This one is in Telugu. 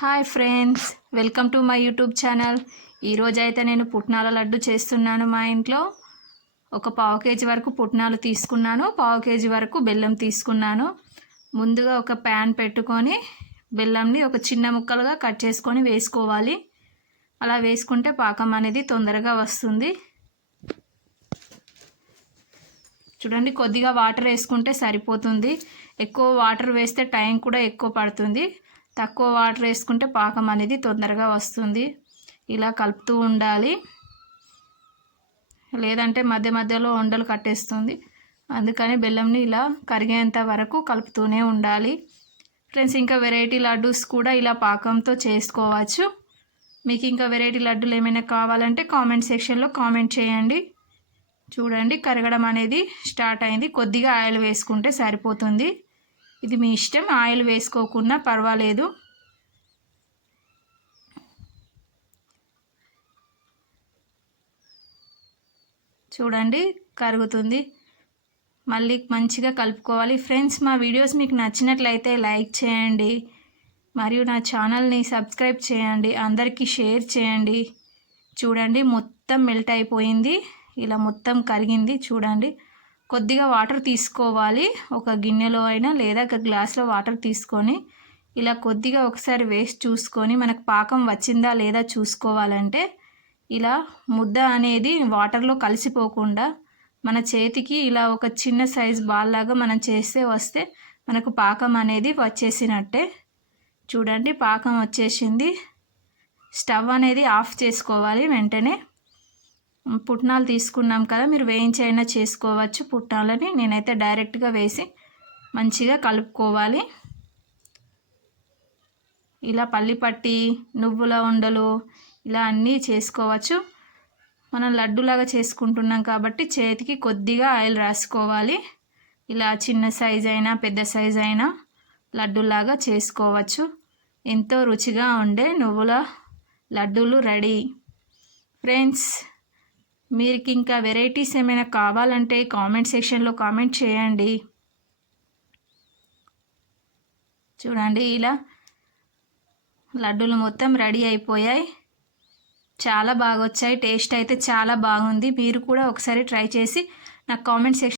Hi friends, welcome to my YouTube channel. ఈరోజు అయితే నేను పుట్నాల లడ్డు చేస్తున్నాను. మా ఇంట్లో ఒక పావు కేజీ వరకు పుట్నాలు తీసుకున్నాను, పావు కేజీ వరకు బెల్లం తీసుకున్నాను. ముందుగా ఒక ప్యాన్ పెట్టుకొని బెల్లంని ఒక చిన్న ముక్కలుగా కట్ చేసుకొని వేసుకోవాలి. అలా వేసుకుంటే పాకం అనేది తొందరగా వస్తుంది. చూడండి, కొద్దిగా వాటర్ వేసుకుంటే సరిపోతుంది. ఎక్కువ వాటర్ వేస్తే టైం కూడా ఎక్కువ పడుతుంది. తక్కువ వాటర్ వేసుకుంటే పాకం అనేది తొందరగా వస్తుంది. ఇలా కలుపుతూ ఉండాలి, లేదంటే మధ్య మధ్యలో ఉండలు కట్టేస్తుంది. అందుకని బెల్లంని ఇలా కరిగేంత వరకు కలుపుతూనే ఉండాలి. ఫ్రెండ్స్, ఇంకా వెరైటీ లడ్డూస్ కూడా ఇలా పాకంతో చేసుకోవచ్చు. మీకు ఇంకా వెరైటీ లడ్డూలు ఏమైనా కావాలంటే కామెంట్ సెక్షన్లో కామెంట్ చేయండి. చూడండి, కరగడం అనేది స్టార్ట్ అయింది. కొద్దిగా ఆయిల్ వేసుకుంటే సరిపోతుంది. ఇది మీ ఇష్టం, ఆయిల్ వేసుకోకున్నా పర్వాలేదు. చూడండి, కరుగుతుంది. మళ్ళీ మంచిగా కలుపుకోవాలి. ఫ్రెండ్స్, మా వీడియోస్ మీకు నచ్చినట్లయితే లైక్ చేయండి, మరియు నా ఛానల్ని సబ్స్క్రైబ్ చేయండి, అందరికీ షేర్ చేయండి. చూడండి, మొత్తం మెల్ట్ అయిపోయింది. ఇలా మొత్తం కరిగింది. చూడండి, కొద్దిగా వాటర్ తీసుకోవాలి. ఒక గిన్నెలో అయినా లేదా ఒక గ్లాస్లో వాటర్ తీసుకొని ఇలా కొద్దిగా ఒకసారి వేసి చూసుకొని మనకు పాకం వచ్చిందా లేదా చూసుకోవాలంటే ఇలా ముద్ద అనేది వాటర్లో కలిసిపోకుండా మన చేతికి ఇలా ఒక చిన్న సైజ్ బాల్ లాగా మనం చేస్తే వస్తే మనకు పాకం అనేది వచ్చేసినట్టే. చూడండి, పాకం వచ్చేసింది. స్టవ్ అనేది ఆఫ్ చేసుకోవాలి వెంటనే. పుట్నాలు తీసుకున్నాం కదా, మీరు వేయించైనా చేసుకోవచ్చు పుట్నాలని. నేనైతే డైరెక్ట్గా వేసి మంచిగా కలుపుకోవాలి. ఇలా పల్లిపట్టి, నువ్వుల ఉండలు ఇలా అన్నీ చేసుకోవచ్చు. మనం లడ్డులాగా చేసుకుంటున్నాం కాబట్టి చేతికి కొద్దిగా ఆయిల్ రాసుకోవాలి. ఇలా చిన్న సైజ్ అయినా పెద్ద సైజ్ అయినా లడ్డులాగా చేసుకోవచ్చు. ఎంతో రుచిగా ఉండే నువ్వుల లడ్డూలు రెడీ. ఫ్రెండ్స్, మీకు ఇంకా వెరైటీస్ ఏమైనా కావాలంటే కామెంట్ సెక్షన్లో కామెంట్ చేయండి. చూడండి, ఇలా లడ్డూలు మొత్తం రెడీ అయిపోయాయి. చాలా బాగా వచ్చాయి. టేస్ట్ అయితే చాలా బాగుంది. మీరు కూడా ఒకసారి ట్రై చేసి నాకు కామెంట్ సెక్షన్